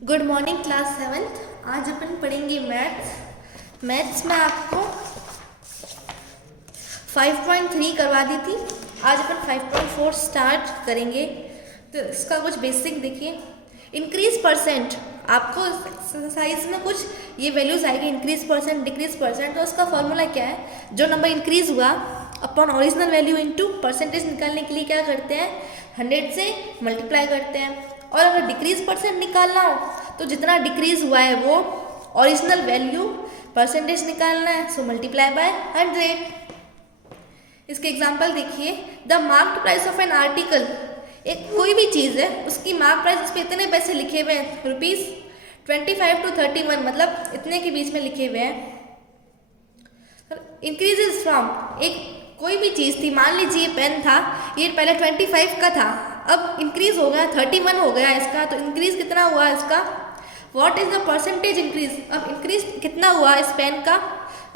Good morning class seventh. आज अपन पढ़ेंगे maths में आपको 5.3 करवा दी थी। आज अपन 5.4 स्टार्ट करेंगे। तो इसका कुछ बेसिक देखिए। इंक्रीज परसेंट, आपको एक्सरसाइज में कुछ ये वैल्यूज आएगी, इंक्रीज परसेंट, डिक्रीज परसेंट। तो उसका फॉर्मूला क्या है, जो नंबर इंक्रीज हुआ upon original value into percentage निकालने के लिए क्या करते हैं, 100 से मल्टीप्लाई करते हैं। और अगर डिक्रीज परसेंट निकालना हो तो जितना डिक्रीज हुआ है वो ओरिजिनल वैल्यू परसेंटेज निकालना है, सो मल्टीप्लाई बाय 100। इसके एग्जांपल देखिए। The marked price of an article, एक कोई भी चीज़ है उसकी मार्क प्राइस, उस पर इतने पैसे लिखे हुए हैं, ₹25 to 31, मतलब इतने के बीच में लिखे हुए हैं। इंक्रीजेज फ्रॉम, एक कोई भी चीज़ थी, मान लीजिए पेन था, ये पहले 25 का था, अब इंक्रीज हो गया 31 हो गया इसका, तो इंक्रीज कितना हुआ इसका, what is the percentage increase. अब इंक्रीज कितना हुआ इस पेन का,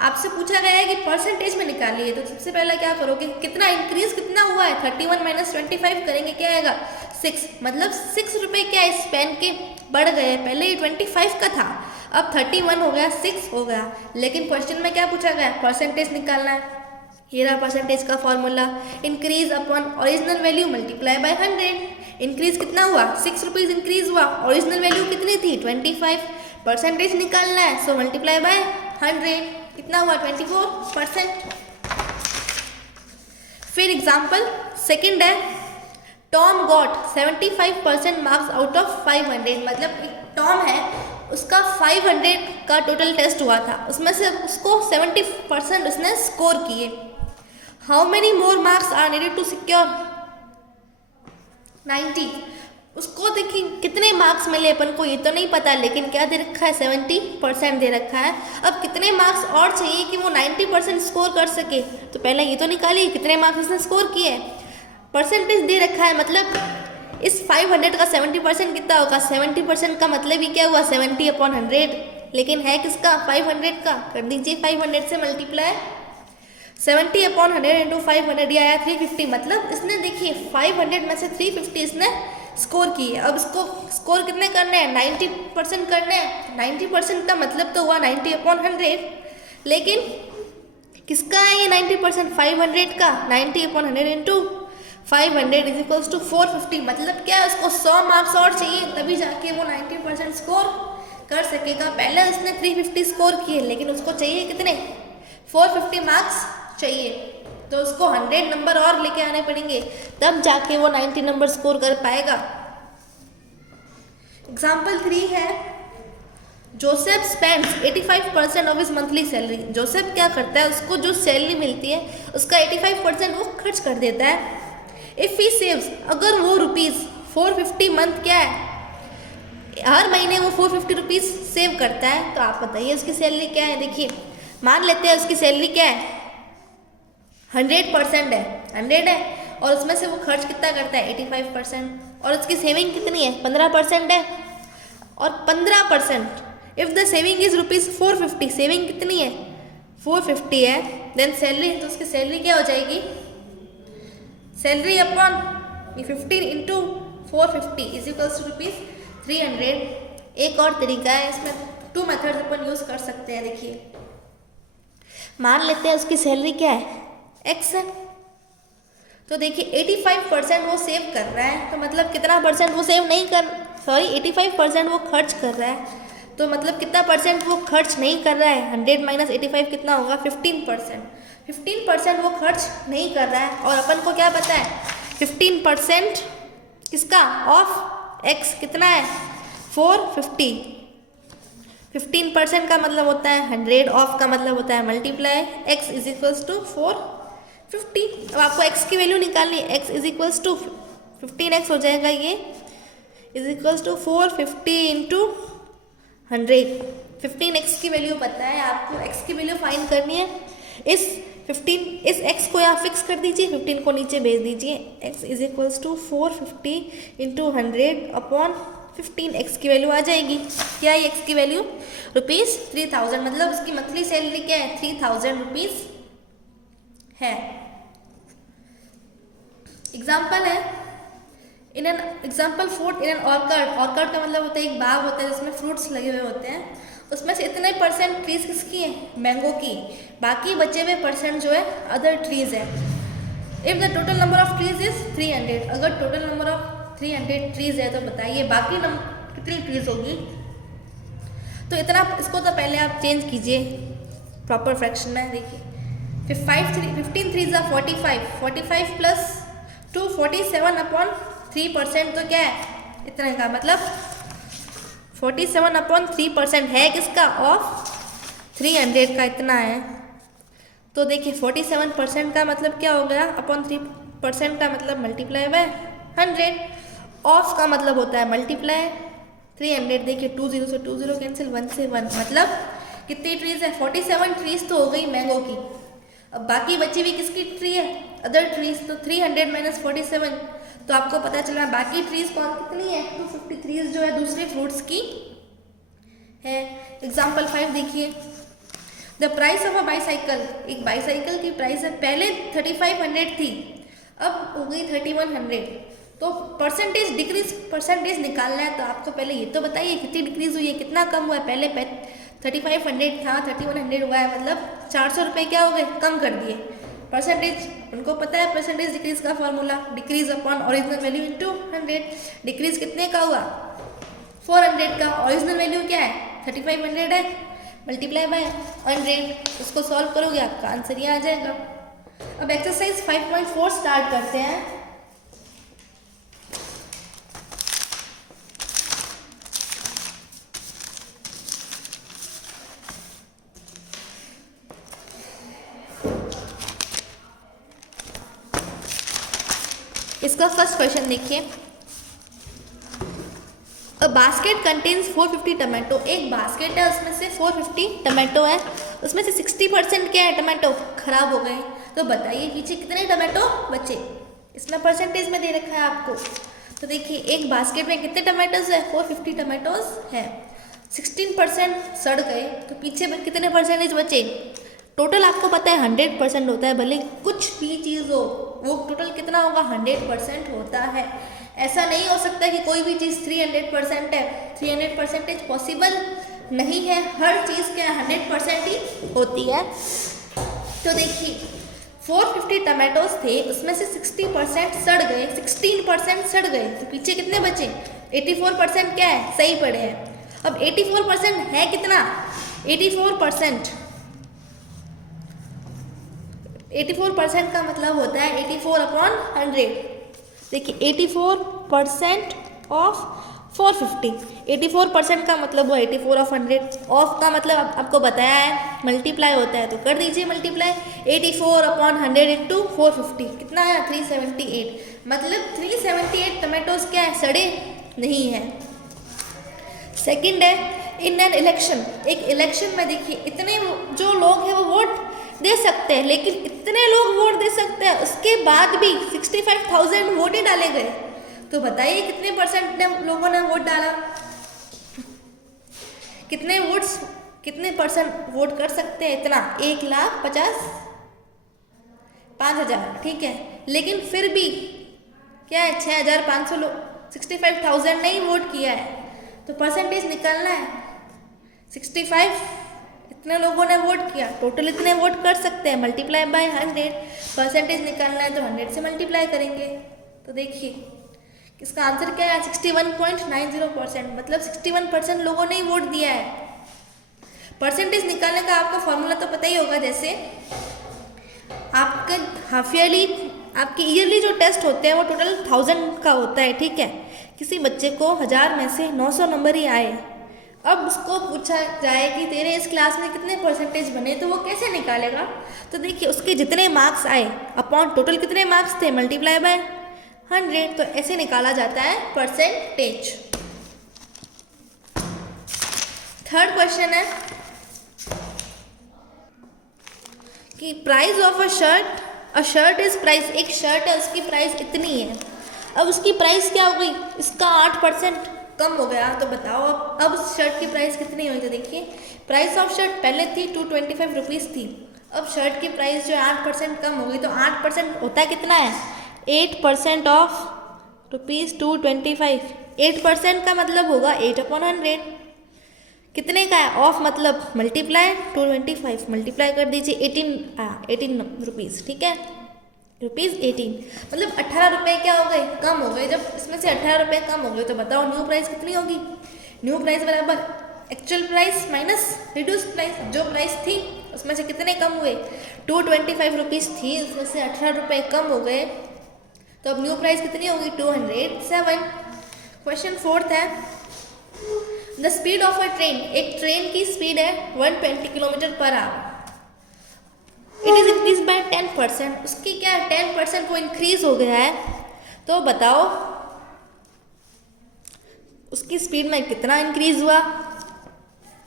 आपसे पूछा गया है कि परसेंटेज में निकालिए। तो सबसे पहले क्या करोगे, कितना इंक्रीज कितना हुआ है, 31 माइनस 25 करेंगे, क्या आएगा 6, मतलब 6 रुपये क्या इस पेन के बढ़ गए। पहले ये 25 का था, अब 31 हो गया, 6 हो गया। लेकिन क्वेश्चन में क्या पूछा गया, परसेंटेज निकालना है। ये रहा परसेंटेज का formula, increase upon original value multiply by 100। Increase कितना हुआ, 6 रुपीज इंक्रीज हुआ, ओरिजिनल वैल्यू कितनी थी 25, परसेंटेज निकालना है, सो मल्टीप्लाई बाय 100, कितना हुआ 24%। फिर एग्जाम्पल सेकंड है, Tom got 75% marks out of 500, मतलब एक टॉम है, उसका 500 का टोटल टेस्ट हुआ था, उसमें से उसको 70% उसने स्कोर किए। How many more marks are needed to secure 90, उसको देखिए कितने मार्क्स मिले अपन को ये तो नहीं पता, लेकिन क्या दे रखा है, 70% दे रखा है। अब कितने मार्क्स और चाहिए कि वो 90% स्कोर कर सके, तो पहले ये तो निकालिए कितने मार्क्स उसने स्कोर किए। परसेंटेज दे रखा है, मतलब इस 500 का 70% कितना होगा, 70% का मतलब ही क्या हुआ, 70/100, लेकिन है किसका, 500 का। कर दीजिए 500 से मल्टीप्लाई, 70/100 इंटू 500, ये आया 350, मतलब इसने देखिए 500 में से 350 इसने स्कोर किए। अब इसको स्कोर कितने करने हैं, 90% करने हैं। 90% का मतलब तो हुआ 90/100, लेकिन किसका है ये 90%, 500 का। 90/100 इंटू 500 इज इक्वल्स टू 450, मतलब क्या है, उसको 100 मार्क्स और चाहिए तभी जाके वो 90% स्कोर कर सकेगा। पहले उसने 350 स्कोर किए, लेकिन उसको चाहिए कितने, 450 मार्क्स चाहिए, तो उसको 100 नंबर और लेके आने पड़ेंगे, तब जाके वो 90 नंबर स्कोर कर पाएगा। एग्जाम्पल 3 है, Joseph spends 85% of his monthly salary. Joseph क्या करता है, उसको जो सैलरी मिलती है उसका 85% वो खर्च कर देता है। इफ़ ही सेव्स, अगर वो ₹450 मंथ क्या है, हर महीने वो 450 रुपीज़ सेव करता है, तो आप बताइए उसकी सैलरी क्या है। देखिए मान लेते हैं उसकी सैलरी क्या है, 100% है, 100 है, और उसमें से वो खर्च कितना करता है 85%, और उसकी सेविंग कितनी है 15% है, और 15%, if the saving is ₹450, saving कितनी है 450 है, देन सैलरी, तो उसकी सैलरी क्या हो जाएगी, salary upon 15 into 450 is equals to ₹300। एक और तरीका है, इसमें 2 मेथड्स अपन यूज़ कर सकते हैं। देखिए मान लेते हैं उसकी सैलरी क्या है, x है, तो देखिए 85% वो सेव कर रहा है, तो मतलब कितना परसेंट वो सेव नहीं कर, 85% वो खर्च कर रहा है, तो मतलब कितना परसेंट वो खर्च नहीं कर रहा है, 100 माइनस 85 कितना होगा 15%। 15% वो खर्च नहीं कर रहा है, और अपन को क्या पता है 15% किसका, ऑफ x कितना है 450। 15% का मतलब होता है 100, ऑफ का मतलब होता है multiply, x is equals to 450। अब आपको x की वैल्यू निकालनी है, x is equals to 15x हो जाएगा, ये is equals to 450 into 100। 15x की वैल्यू पता है आपको, x की वैल्यू फाइंड करनी है। इस x को यहाँ फिक्स कर दीजिए, 15 को नीचे भेज दीजिए, x is equals to 450 into 100 upon 15, x की वैल्यू आ जाएगी, क्या है x की वैल्यू ₹3000, मतलब उसकी मंथली सैलरी क्या है 3000 रुपीज़ है। एग्जाम्पल है, in an example fruit in an orchard, orchard का मतलब होता है एक बाग होता है जिसमें फ्रूट्स लगे हुए होते हैं, उसमें से इतने परसेंट ट्रीज किसकी हैं, मैंगो की, बाकी बचे हुए परसेंट जो है अदर ट्रीज है। If the total number of trees is 300, अगर टोटल नंबर ऑफ 300 ट्रीज है तो बताइए बाकी कितनी ट्रीज होगी। तो इतना, इसको तो पहले आप चेंज कीजिए प्रॉपर फ्रैक्शन में। देखिए 15 3 ज़ा 45, 45 प्लस 2 47/3% तो क्या है, इतने का मतलब 47/3% है किसका, ऑफ 300 का इतना है। तो देखिए 47% का मतलब क्या हो गया, अपॉन 3% का मतलब मल्टीप्लाई बाय 100, ऑफ का मतलब होता है मल्टीप्लाई 300। देखिए 2 0 से 2 0 कैंसिल, 1 से 1, मतलब कितनी ट्रीज है, 47 ट्रीज तो हो गई मैंगो की। अब बाकी बची हुई किसकी ट्री है, अदर ट्रीज, तो 300 माइनस 47, तो आपको पता चला बाकी ट्रीज कौन कितनी है, 253 जो है दूसरे फ्रूट्स की है। एग्जाम्पल 5 देखिए, the price of a bicycle, एक बाईसाइकिल की प्राइस है पहले 3500 थी, अब हो गई 3100, तो परसेंटेज डिक्रीज, परसेंटेज निकालना है तो आपको पहले ये तो बताइए कितनी डिक्रीज हुई है, कितना कम हुआ है। पहले 3500 था 3100 हुआ है, मतलब 400 रुपये क्या हो गए, कम कर दिए। परसेंटेज उनको पता है, परसेंटेज डिक्रीज का formula, decrease upon original value into 100। Decrease कितने का हुआ, 400 का, ओरिजिनल वैल्यू क्या है 3500 है, मल्टीप्लाई बाय 100, उसको सॉल्व करोगे आपका आंसर ये आ जाएगा। अब एक्सरसाइज 5.4 स्टार्ट करते हैं। इसका फर्स्ट क्वेश्चन देखिए, अ बास्केट कंटेन्स 450 टमाटो, एक बास्केट है उसमें से 450 टमाटो है, उसमें से 60% क्या है, टमाटो खराब हो गए, तो बताइए पीछे कितने टमाटो बचे, इसमें परसेंटेज में दे रखा है आपको। तो देखिए एक बास्केट में कितने टमाटोज है, 450 टमाटोज है, 16% सड़ गए, तो पीछे में कितने परसेंटेज बचे, टोटल आपको पता है 100% होता है, भले कुछ भी चीज़ हो वो टोटल कितना होगा 100% होता है। ऐसा नहीं हो सकता कि कोई भी चीज़ 300% है, 300% पॉसिबल नहीं है, हर चीज़ क्या 100% ही होती है। तो देखिए 450 टमाटोज थे, उसमें से 60% सड़ गए, 16% सड़ गए, तो पीछे कितने बचे, 84% क्या है, सही पड़े हैं। अब 84% है कितना, 84% का मतलब होता है 84/100। देखिए 84% ऑफ 450, 84% का मतलब वो 84 ऑफ 100, ऑफ का मतलब आपको बताया है मल्टीप्लाई होता है, तो कर दीजिए मल्टीप्लाई, 84/100 इंटू 450 कितना है 378, मतलब 378 टमाटोज क्या है, सड़े नहीं है। सेकंड है, इन एन इलेक्शन, एक इलेक्शन में देखिए इतने जो लोग हैं वो वोट दे सकते हैं, लेकिन इतने लोग वोट दे सकते हैं उसके बाद भी 65,000 वोट ही डाले गए, तो बताइए कितने परसेंट लोगों ने वोट डाला, कितने परसेंट वोट कर सकते हैं, इतना 1,50,000, ठीक है, लेकिन फिर भी क्या है 6,500 लोग, 65,000 ने ही वोट किया है, तो परसेंटेज निकालना है 65, इतने लोगों ने वोट किया, टोटल इतने वोट कर सकते हैं, मल्टीप्लाई बाय 100, परसेंटेज निकालना है तो 100 से मल्टीप्लाई करेंगे। तो देखिए इसका आंसर क्या है 61.90%, मतलब 61% लोगों ने ही वोट दिया है। परसेंटेज निकालने का आपको फॉर्मूला तो पता ही होगा, जैसे आपका हाफ ईयरली, आपके ईयरली जो टेस्ट होते हैं वो टोटल 1000 का होता है, ठीक है, किसी बच्चे को 1000 में से 900 नंबर ही आए, अब उसको पूछा जाए कि तेरे इस क्लास में कितने परसेंटेज बने, तो वो कैसे निकालेगा, तो देखिए उसके जितने मार्क्स आए अपॉन टोटल कितने मार्क्स थे मल्टीप्लाई बाय 100, तो ऐसे निकाला जाता है परसेंटेज। थर्ड क्वेश्चन है कि price of a shirt is price, एक शर्ट है उसकी प्राइस इतनी है, अब उसकी प्राइस क्या हो गई, इसका 8% कम हो गया, तो बताओ अब शर्ट की प्राइस कितनी हुई, तो देखिए प्राइस ऑफ शर्ट पहले थी 225 रुपीज़ थी, अब शर्ट की प्राइस जो है 8% कम हो गई, तो 8% होता है कितना है 8% ऑफ ₹225। 8% का मतलब होगा 8/100। कितने का है? ऑफ मतलब मल्टीप्लाई 225 मल्टीप्लाई कर दीजिए 18 रुपीज़, ठीक है, ₹18 मतलब 18 रुपये क्या हो गए? कम हो गए। जब इसमें से 18 रुपये कम हो गए तो बताओ न्यू प्राइस कितनी होगी? न्यू प्राइस बराबर actual price minus reduce price. जो प्राइस थी उसमें से कितने कम हुए? 225 रुपीज़ थी, उसमें से 18 रुपये कम हो गए, तो अब न्यू प्राइस कितनी होगी? 207। क्वेश्चन 4 है, the speed of a train, एक ट्रेन की स्पीड है 120 kilometre per hour, it is increase by 10%। उसकी क्या है? 10% वो इंक्रीज हो गया है, तो बताओ उसकी स्पीड में कितना इंक्रीज हुआ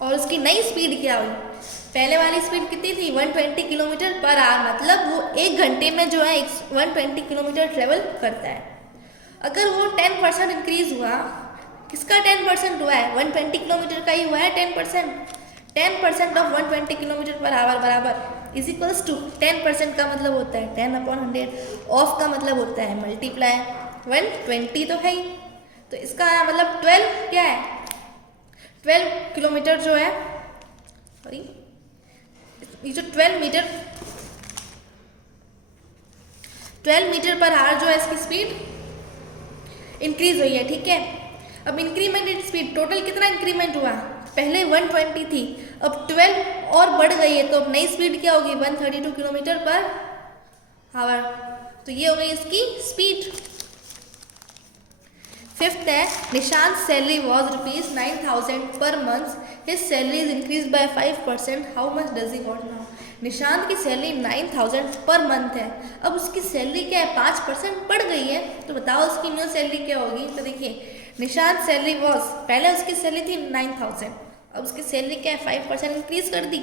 और उसकी नई स्पीड क्या हुई? पहले वाली स्पीड कितनी थी? 120 किलोमीटर पर आवर, मतलब वो एक घंटे में जो है 120 किलोमीटर ट्रेवल करता है। अगर वो 10% इंक्रीज हुआ, किसका 10% हुआ है? 120 किलोमीटर का ही हुआ है 10%। 10% ऑफ 120 किलोमीटर पर आवर बराबर इज इक्वल्स टू 10% का मतलब होता है 10/100, ऑफ का मतलब होता है मल्टीप्लाई 120 तो है ही, तो इसका मतलब 12 क्या है? 12 किलोमीटर जो है, सॉरी ये जो 12 मीटर पर आवर जो है इसकी स्पीड इंक्रीज हुई है, ठीक है। अब इंक्रीमेंट इन स्पीड, टोटल कितना इंक्रीमेंट हुआ? पहले 120 थी, अब 12 और बढ़ गई है, तो अब नई स्पीड क्या होगी? 132 किलोमीटर पर आवर, तो ये हो गई इसकी स्पीड। 5th है, Nishant salary was ₹9,000 per month, his salary is increase by 5%, how much does he got now? Nishant की सैलरी 9,000 पर मंथ है, अब उसकी सैलरी क्या है? 5% बढ़ गई है, तो बताओ उसकी न्यू सैलरी क्या होगी? तो देखिए निशांत सैलरी वॉज, पहले उसकी सैलरी थी 9,000, अब उसकी सैलरी क्या है? 5% इंक्रीज कर दी,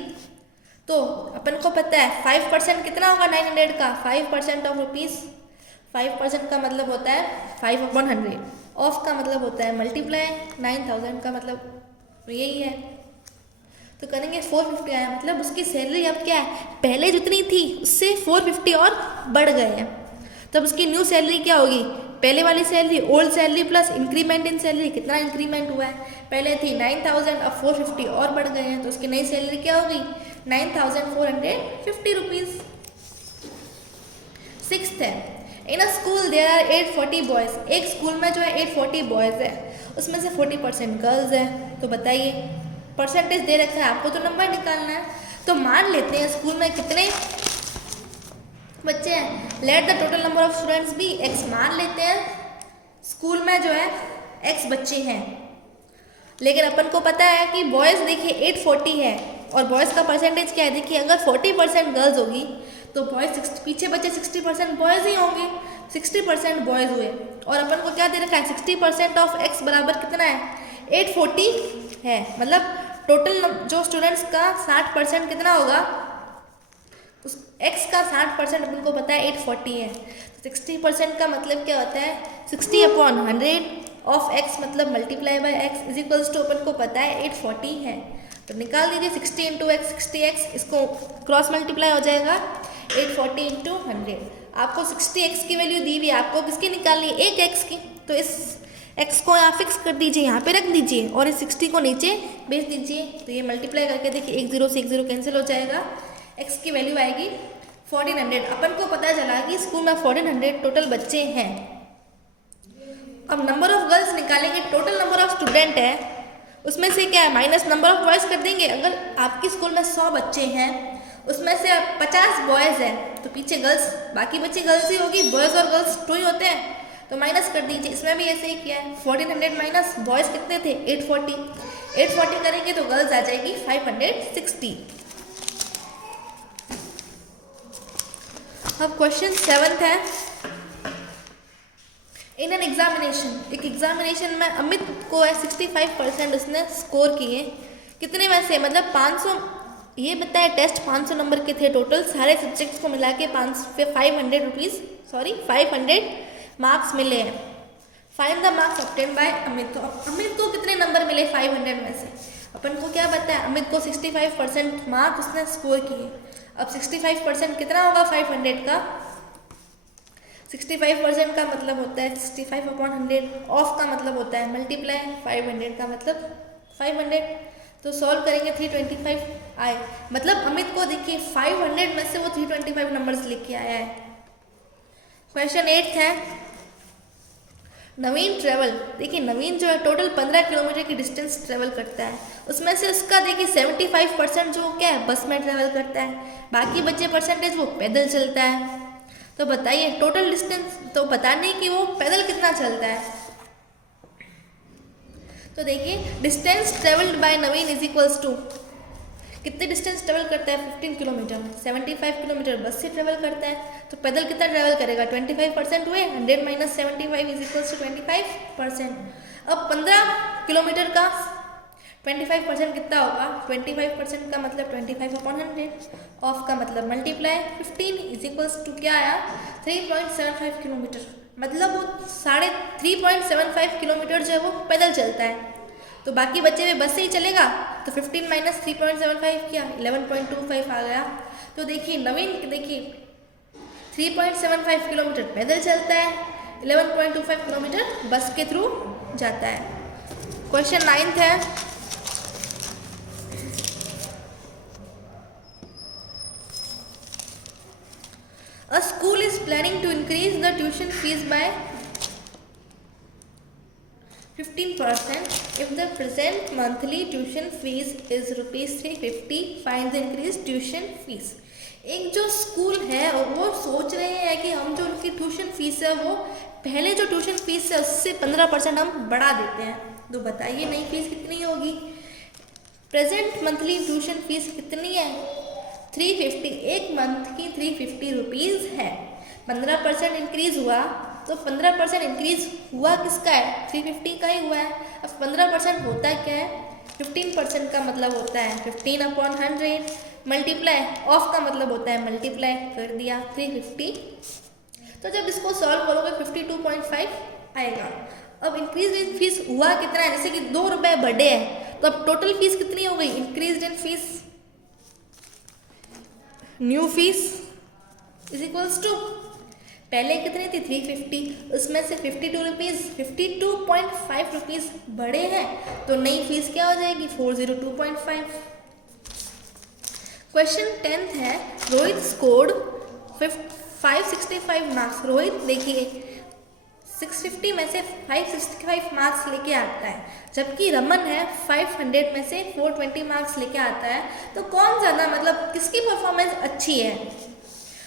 तो अपन को पता है 5% कितना होगा 900 का? 5% ऑफ रुपीज़, 5% का मतलब होता है 5/100, ऑफ का मतलब होता है मल्टीप्लाई 9,000 का मतलब यही है, तो करेंगे 450 आया, मतलब उसकी सैलरी अब क्या है? पहले जितनी थी उससे 450 और बढ़ गए हैं, तब उसकी न्यू सैलरी क्या होगी? पहले वाली salary old salary plus increment in salary, कितना इंक्रीमेंट हुआ है? पहले थी 9,000, अब 450 और बढ़ गए हैं, तो उसकी नई सैलरी क्या होगी? 9,450 रुपीज़। 6th है, in a school there are 840 boys, एक स्कूल में जो है 840 बॉयज़ है, उसमें से 40% गर्ल्स है, तो बताइए परसेंटेज दे रखा है, आपको तो नंबर निकालना है। तो मान लेते हैं स्कूल में कितने बच्चे हैं, let the total number of students be x, मान लेते हैं स्कूल में जो है x बच्चे हैं, लेकिन अपन को पता है कि बॉयज़ देखिए 840 है और बॉयज़ का परसेंटेज क्या है? देखिए अगर 40% गर्ल्स होगी तो बॉयज़ पीछे बचे 60% बॉयज़ ही होंगे, 60% बॉयज़ हुए, और अपन को क्या दे रखा है? 60% ऑफ x बराबर कितना है? 840 है, मतलब टोटल जो स्टूडेंट्स का 60% कितना होगा? उस x का 60% अपन को पता है 840 है, 60% का मतलब क्या होता है? 60/100 ऑफ x मतलब multiply by x is equals to अपन को पता है 840 है, तो निकाल दीजिए 60 इंटू x 60x, इसको क्रॉस मल्टीप्लाई हो जाएगा 840 इंटू 100। आपको 60x की वैल्यू दी हुई है, आपको किसकी निकालनी है? एक x की, तो इस x को यहाँ फिक्स कर दीजिए, यहाँ पे रख दीजिए और इस 60 को नीचे भेज दीजिए, तो ये मल्टीप्लाई करके देखिए 1 0 से 1 0 कैंसिल हो जाएगा, x की वैल्यू आएगी 1400। अपन को पता चला कि स्कूल में 1400 टोटल बच्चे हैं। अब नंबर ऑफ गर्ल्स निकालेंगे, टोटल नंबर ऑफ स्टूडेंट है उसमें से क्या है? माइनस नंबर ऑफ बॉयज़ कर देंगे। अगर आपके स्कूल में 100 बच्चे हैं उसमें से 50 बॉयज़ हैं तो पीछे गर्ल्स, बाकी बच्चे गर्ल्स ही होगी, बॉयज़ और गर्ल्स 2 ही होते हैं, तो माइनस कर दीजिए। इसमें भी ऐसे ही किया है, 1400 माइनस बॉयज़ कितने थे? 840 करेंगे तो गर्ल्स आ जाएगी 560। अब क्वेश्चन 7th है, इन एन एग्जामिनेशन, एक एग्जामिनेशन में अमित को 65% उसने स्कोर किए, कितने में से? मतलब 500, ये बताया टेस्ट 500 नंबर के थे टोटल, सारे सब्जेक्ट्स को मिला के 500 मार्क्स मिले हैं। Find the marks obtain bye Amit, तो अमित को कितने नंबर मिले 500 में से? अपन को क्या पता है? अमित को 65% मार्क्स उसने स्कोर किए, अब 65% कितना होगा 500 का? 65% का मतलब होता है 65/100, ऑफ का मतलब होता है मल्टीप्लाई, 500 का मतलब 500। तो सॉल्व करेंगे 325 आए, मतलब अमित को देखिए 500 में से वो 325 नंबर्स लेके आया है। क्वेश्चन 8 है, नवीन ट्रेवल, देखिए नवीन जो है टोटल 15 किलोमीटर की डिस्टेंस ट्रेवल करता है, उसमें से उसका देखिए 75% जो क्या है बस में ट्रेवल करता है, बाकी बचे परसेंटेज वो पैदल चलता है। तो बताइए टोटल डिस्टेंस तो बताने कि वो पैदल कितना चलता है। तो देखिए distance travelled by Naveen is equals to, कितने डिस्टेंस ट्रेवल करता है 15 किलोमीटर, 75 किलोमीटर बस से ट्रेवल करता है, तो पैदल कितना ट्रेवल करेगा 25% हुए, 100 माइनस 75 इज इक्वल्स टू 25%। अब 15 किलोमीटर का 25% कितना होगा, 25% का मतलब 25/100, ऑफ का मतलब मल्टीप्लाई 15 इज इक्वल्स टू क्या आया 3.75 किलोमीटर, मतलब वो 3.75 किलोमीटर जो है वो पैदल चलता है। तो बाकी बच्चे में बस से ही चलेगा, तो 15 माइनस 3.75 किया 11.25 आ गया। तो देखिए नवीन देखिए 3.75 किलोमीटर पैदल चलता है, 11.25 किलोमीटर बस के थ्रू जाता है। क्वेश्चन 9 है, a school is planning to increase the tuition fees by 15%. If the present monthly tuition fees is rupees 350, find the increased tuition fees. एक जो स्कूल है वो सोच रहे हैं कि हम जो उनकी ट्यूशन फीस है वो पहले जो ट्यूशन फीस है उससे 15% हम बढ़ा देते हैं। तो बताइए नई फीस कितनी होगी। प्रेजेंट मंथली ट्यूशन फीस कितनी है 350, एक मंथ की 350 रुपीज़ है। 15% इंक्रीज़ हुआ तो 15% इंक्रीज़ हुआ किसका है 350 का ही हुआ है। अब 15% होता क्या है 15% का मतलब होता है 15/100 मल्टीप्लाई, ऑफ का मतलब होता है मल्टीप्लाई कर दिया 350। तो जब इसको सॉल्व करोगे 52.5 आएगा। अब इंक्रीज इन फीस हुआ कितना है, जैसे कि 2 रुपये बढ़े हैं तो अब टोटल फीस कितनी हो गई increase in fees, new fees is equals to पहले कितनी थी 350, उसमें से 52 रुपीज़ 52.5 रुपीज़ बढ़े हैं तो नई फीस क्या हो जाएगी 402.5। क्वेश्चन 10 है, रोहित स्कोर्ड 565 मार्क्स। रोहित देखिए 650 में से 565 मार्क्स लेके आता है, जबकि रमन है 500 में से 420 मार्क्स लेके आता है। तो कौन ज़्यादा मतलब किसकी परफॉर्मेंस अच्छी है।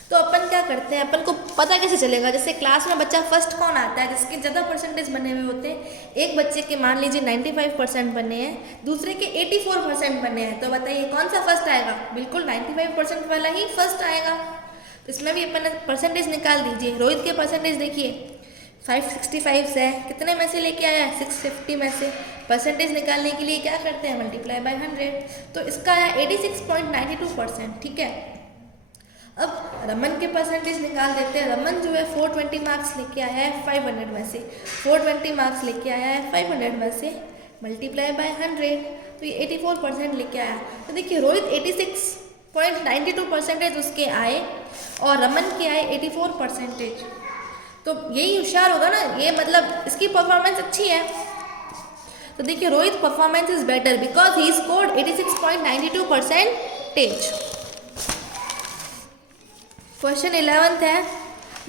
तो अपन क्या करते हैं, अपन को पता कैसे चलेगा, जैसे क्लास में बच्चा फर्स्ट कौन आता है जिसके ज़्यादा परसेंटेज बने हुए होते हैं। एक बच्चे के मान लीजिए 95% बने हैं, दूसरे के 84% बने हैं, तो बताइए कौन सा फर्स्ट आएगा। बिल्कुल 95% वाला ही फर्स्ट आएगा। तो इसमें भी अपन परसेंटेज निकाल दीजिए। रोहित के परसेंटेज देखिए 565 से कितने में से लेके आया 650 में से। परसेंटेज निकालने के लिए क्या करते हैं मल्टीप्लाई बाय 100, तो इसका आया 86.92%। ठीक है, अब रमन के परसेंटेज निकाल देते हैं। रमन जो है 420 मार्क्स लेके आया है 500 में से, 420 मार्क्स लेके आया है 500 में से, मल्टीप्लाई बाय 100 तो ये 84% लेके आया। तो देखिए रोहित 86.92% उसके आए और रमन के आए 84%। तो यही होशियार होगा ना, ये मतलब इसकी परफॉर्मेंस अच्छी है। तो देखिए Rohit performance is better because he scored 86.92%। Question 11 है,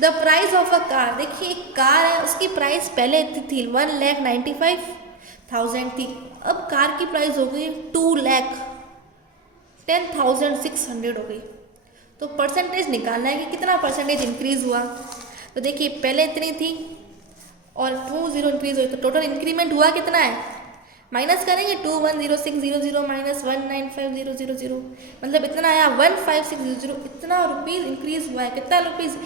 the price of a car. देखिए एक कार है, उसकी प्राइस पहले थी 1,95,000 थी, अब कार की प्राइस हो गई 2,10,600 हो गई। तो परसेंटेज निकालना है कि कितना परसेंटेज इंक्रीज हुआ। तो देखिए पहले इतनी थी और 20 इंक्रीज हुई, तो टोटल इंक्रीमेंट हुआ कितना है, माइनस करेंगे 210600 माइनस 195,000, मतलब इतना आया 15600। इतना रुपीज़ इंक्रीज हुआ है, कितना रुपीज़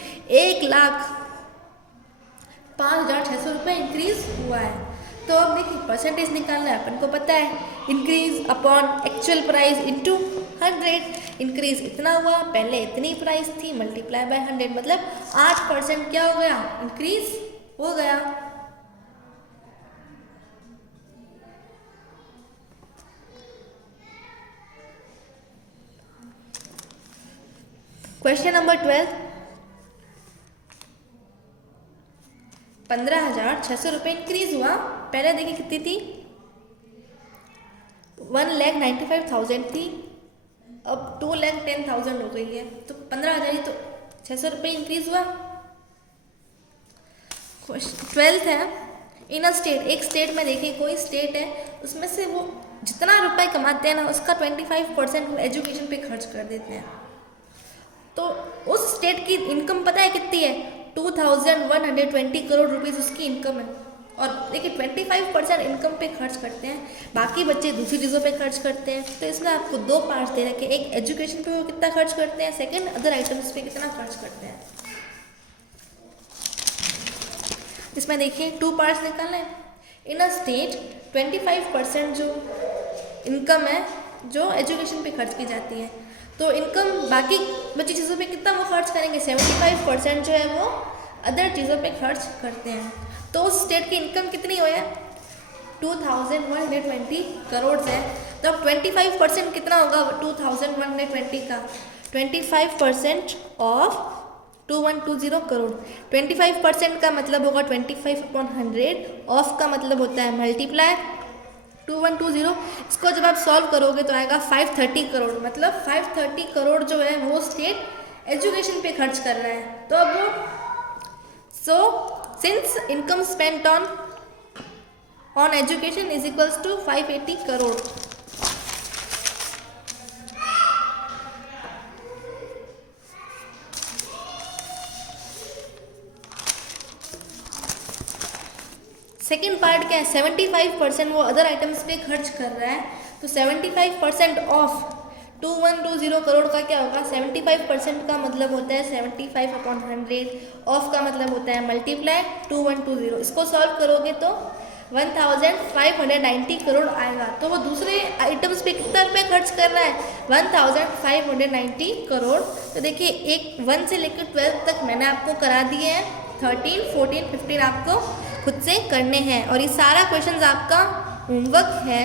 1,05,600 रुपये इंक्रीज हुआ है। तो अब देखिए परसेंटेज निकालना है, अपन को पता है increase upon actual price into 100। Increase इतना हुआ, पहले इतनी प्राइस थी, मल्टीप्लाई बाय 100, मतलब 8% क्या हो गया इंक्रीज हो गया। क्वेश्चन नंबर 12, 15,600 रुपये इंक्रीज हुआ। पहले देखिए कितनी थी, 1,95,000 थी, अब 2,10,000 हो गई है। तो 15,000 ही तो 600 रुपये इंक्रीज हुआ। 12th है, इन अ स्टेट, एक स्टेट में देखिए कोई स्टेट है, उसमें से वो जितना रुपए कमाते हैं ना उसका 25% वो एजुकेशन पे खर्च कर देते हैं। तो उस स्टेट की इनकम पता है कितनी है, 2,120 करोड़ रुपीस उसकी इनकम है। और देखिए 25% इनकम पे खर्च करते हैं, बाकी बच्चे दूसरी चीज़ों पे खर्च करते हैं। तो इसमें आपको दो पार्ट्स दे रखे, एक एजुकेशन पे वो कितना खर्च करते हैं, सेकंड अदर आइटम्स पे कितना खर्च करते हैं। इसमें देखिए 2 पार्ट्स निकालना है। इन अ स्टेट 25% जो इनकम है जो एजुकेशन पे खर्च की जाती है, तो इनकम बाकी बची चीज़ों पे कितना वो खर्च करेंगे, 75% जो है वो अदर चीज़ों पे खर्च करते हैं। तो उस स्टेट की इनकम कितनी हो है, 2,120 करोड़ है। तो अब 25% कितना होगा 2,120 का, 25% ऑफ 2,120 करोड़, 25% का मतलब होगा 25/100, ऑफ का मतलब होता है मल्टीप्लाई 2,120। इसको जब आप सॉल्व करोगे तो आएगा 530 करोड़, मतलब 530 करोड़ जो है वो स्टेट एजुकेशन पे खर्च कर रहा है। तो अब वो since income spent on education is equals to 580 crore. Second part क्या है, 75% वो अदर आइटम्स पे खर्च कर रहा है। तो 75% ऑफ 2,120 करोड़ का क्या होगा, 75% का मतलब होता है 75/100, ऑफ का मतलब होता है मल्टीप्लाई 2,120। इसको सॉल्व करोगे तो 1,590 करोड़ आएगा। तो वो दूसरे आइटम्स पे कितना रुपये खर्च कर रहा है, 1,590 करोड़। तो देखिए एक 1 से लेकर 12 तक मैंने आपको करा दिए हैं, 13, 14, 15 आपको खुद से करने हैं। और ये सारा क्वेश्चंस आपका होमवर्क है।